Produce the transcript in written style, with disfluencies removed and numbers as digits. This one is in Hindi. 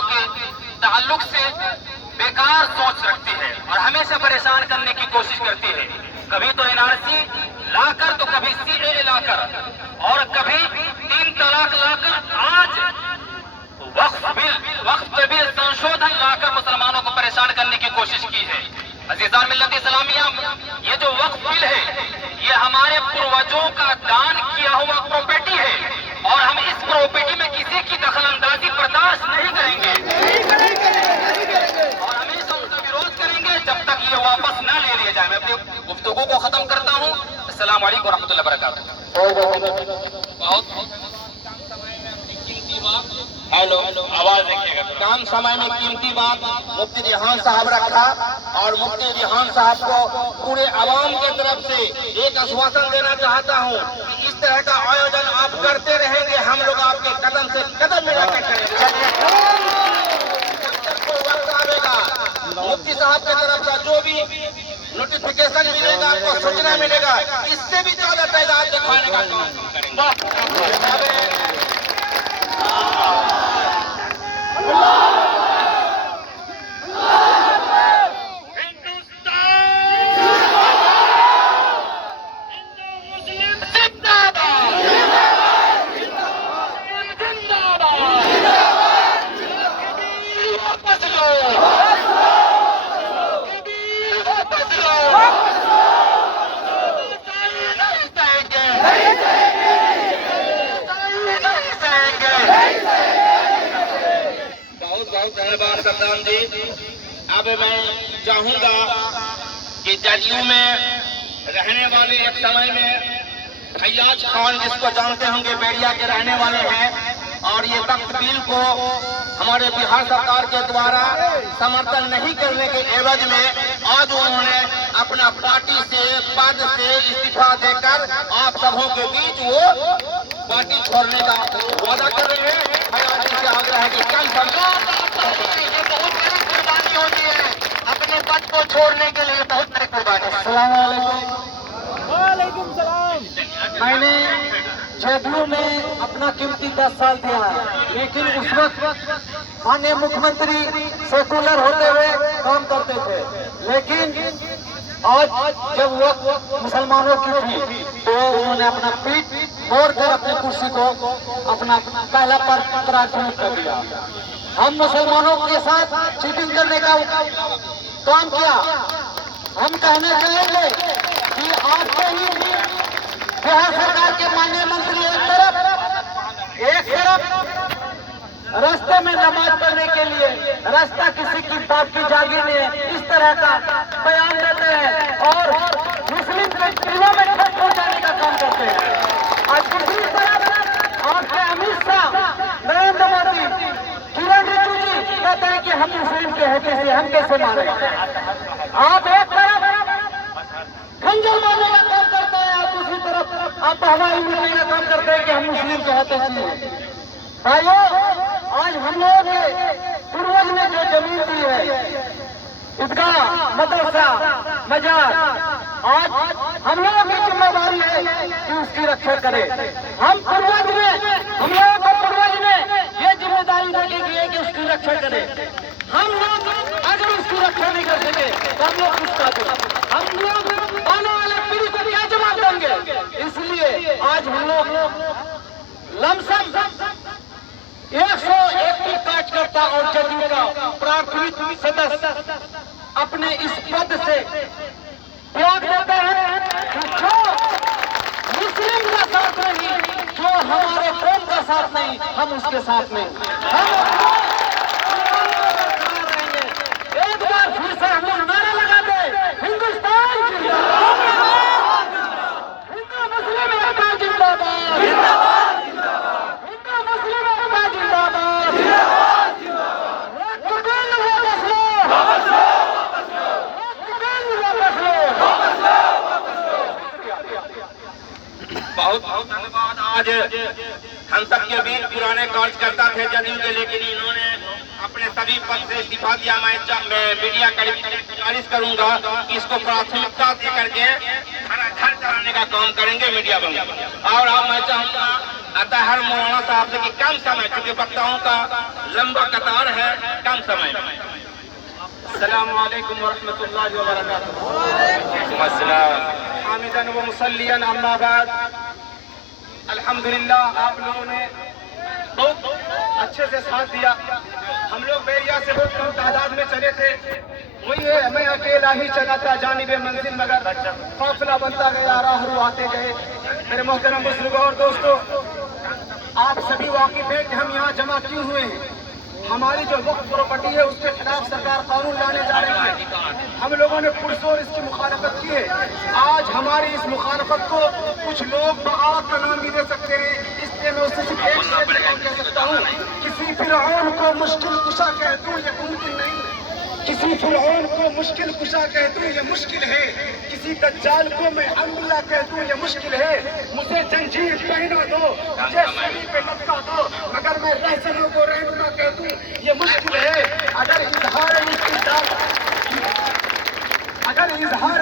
मुसलमानों के ताल्लुक से बेकार सोच रखती है और हमेशा परेशान करने की कोशिश करती है। कभी तो एनआरसी लाकर तो कभी सीएए लाकर और कभी 3 तलाक लाकर आज वक्फ बिल संशोधन लाकर मुसलमानों को परेशान करने की कोशिश की है। अज़ीज़ान मिल्लत इस्लामिया, ये जो वक्फ बिल है ये हमारे पूर्वजों का दान किया हुआ प्रॉपर्टी है और हम इस प्रॉपर्टी में किसी की दखलंदाजी बर्दाश्त नहीं करेंगे और हमेशा उनका विरोध करेंगे जब तक ये वापस न ले लिए जाए। मैं अपनी गुफ्तगू को खत्म करता हूँ। अस्सलाम वालेकुम रहमतुल्लाहि व बरकातहू। हेलो, आवाज देखिएगा। कम समय में कीमती बात मुफ्ती रिहान साहब रखा और मुफ्ती रिहान साहब को पूरे आवाम की तरफ से एक आश्वासन देना चाहता हूँ कि इस तरह का आयोजन आप करते रहेंगे, हम लोग आपके कदम से कदम मिलाकर करेंगे। वक्त आएगा मुफ्ती साहब की तरफ से जो भी नोटिफिकेशन मिलेगा, आपको सूचना मिलेगा, इससे भी ज्यादा तादाद दिखाने का काम करेंगे। धन्यवाद कप्तान जी। अब मैं चाहूंगा कि जदयू में रहने वाले एक समय में फैयाज खान, जिसको जानते होंगे, बेड़िया के रहने वाले हैं और ये वक्फ बिल को हमारे बिहार सरकार के द्वारा समर्थन नहीं करने के एवज में आज उन्होंने अपना पार्टी से पद से इस्तीफा देकर आप सबों के बीच वो पार्टी छोड़ने का वादा कर रहे हैं। फैयाज जी से आग्रह है कि कल ये बहुत बड़ी कुर्बानी होती है, अपने पद को छोड़ने के लिए बहुत बड़ी कुर्बानी। अस्सलाम वालेकुम। मैंने जदयू में अपना कीमती 10 साल दिया है, लेकिन उस वक्त माननीय मुख्यमंत्री सेकुलर होते हुए काम करते थे, लेकिन आज जब वक्त मुसलमानों की थी तो उन्होंने अपना पीठ मोड़कर अपनी कुर्सी को अपना पहला प्राथमिक कर दिया। हम मुसलमानों के साथ चीटिंग करने का काम किया। हम कहना चाहेंगे कि आपके ही बिहार सरकार के माननीय मंत्री एक तरफ रास्ते में नमाज पढ़ने के लिए रास्ता किसी की बाप की जागी में इस तरह का बयान देते हैं और मुस्लिम दिलों में ठेस पहुंचाने का काम करते हैं। और दूसरी तरफ आपके अमित शाह, नरेंद्र मोदी, किरण रिजिजू जी कहते हैं कि हम मुस्लिम के होते से हम कैसे मारे। आप एक तरफ खंजर मारने का काम करते हैं और दूसरी तरफ आप हवाई उड़ने का काम करते हैं कि हम मुस्लिम के होते से। भाइयों, आज हम लोगों के पूर्वज ने जो जमीन दी है, ईदगाह, मदरसा, मजार, आज हम लोगों की जिम्मेदारी है कि उसकी रक्षा करें। हम लोगों को पूर्वज ने ये जिम्मेदारी दी है कि उसकी रक्षा करें। हम लोग अगर उसकी रक्षा नहीं कर सके तो हम लोग कुछ करें, हम लोग आने वाले पीढ़ी को क्या जवाब देंगे। इसलिए आज हम लोग लमसम 101 की कार्यकर्ता और जदयू का प्राथमिक सदस्य अपने इस पद से त्याग देते हैं कि जो मुस्लिम का साथ नहीं, जो हमारे कौम का साथ नहीं, हम उसके साथ नहीं। रहेंगे। एक बार फिर से हम लोग नारा लगा दे, हिंदुस्तान जिंदाबाद, हिंदू मुस्लिम एकता जिंदाबाद, बहुत बहुत धन्यवाद। आज हम सबके बीच पुराने कार्यकर्ता थे जदयू के, लेकिन इन्होंने अपने सभी पद से इस्तीफा दिया। मैं मीडिया का गुजारिश करूंगा कि इसको प्राथमिकता दे करके घर चलाने का काम करेंगे मीडिया बंद। और अब मैं चाहूंगा आता है हर मौलाना साहब से कि कम समय, चूंकि वक्ताओं का लंबा कतार है, कम समय में। अस्सलामु अलैकुम वरहमतुल्लाहि व बरकातुहू। हामिदन व मुसल्लियन अम्मा बाद। अल्हम्दुलिल्लाह, आप लोगों ने बहुत अच्छे से साथ दिया। हम लोग बैरिया से बहुत कम तादाद में चले थे, वही है, मैं अकेला ही चला था जानिबे मंजिल, मगर काफिला बनता गया, राहरू आते गए। मेरे मोहतरम बुजुर्गों और दोस्तों, आप सभी वाकिफ हैं कि हम यहाँ जमा क्यों हुए हैं। हमारी जो वक्फ प्रॉपर्टी है उसके खिलाफ सरकार कानून लाने जा रही है। हम लोगों ने पुरजोर इसकी मुखालफत की है। आज हमारी इस मुखालफत को कुछ लोग बगावत का नाम भी दे सकते हैं, इसलिए मैं उससे सिर्फ एक शेर कह सकता हूँ, किसी फिरौन को मुश्किल कुशा कह दूं ये मुमकिन नहीं, किसी फिरौन को मुश्किल कुशा कह दूं ये मुश्किल है, किसी दज्जाल को मैं अम्बिया कह दूं ये मुश्किल है। मुझे जंजीर पहना दो, मुझे सभी पे लटका दो, मगर मैं रहसनों को रहनुमा कह दूं ये मुश्किल है। अगर इजहार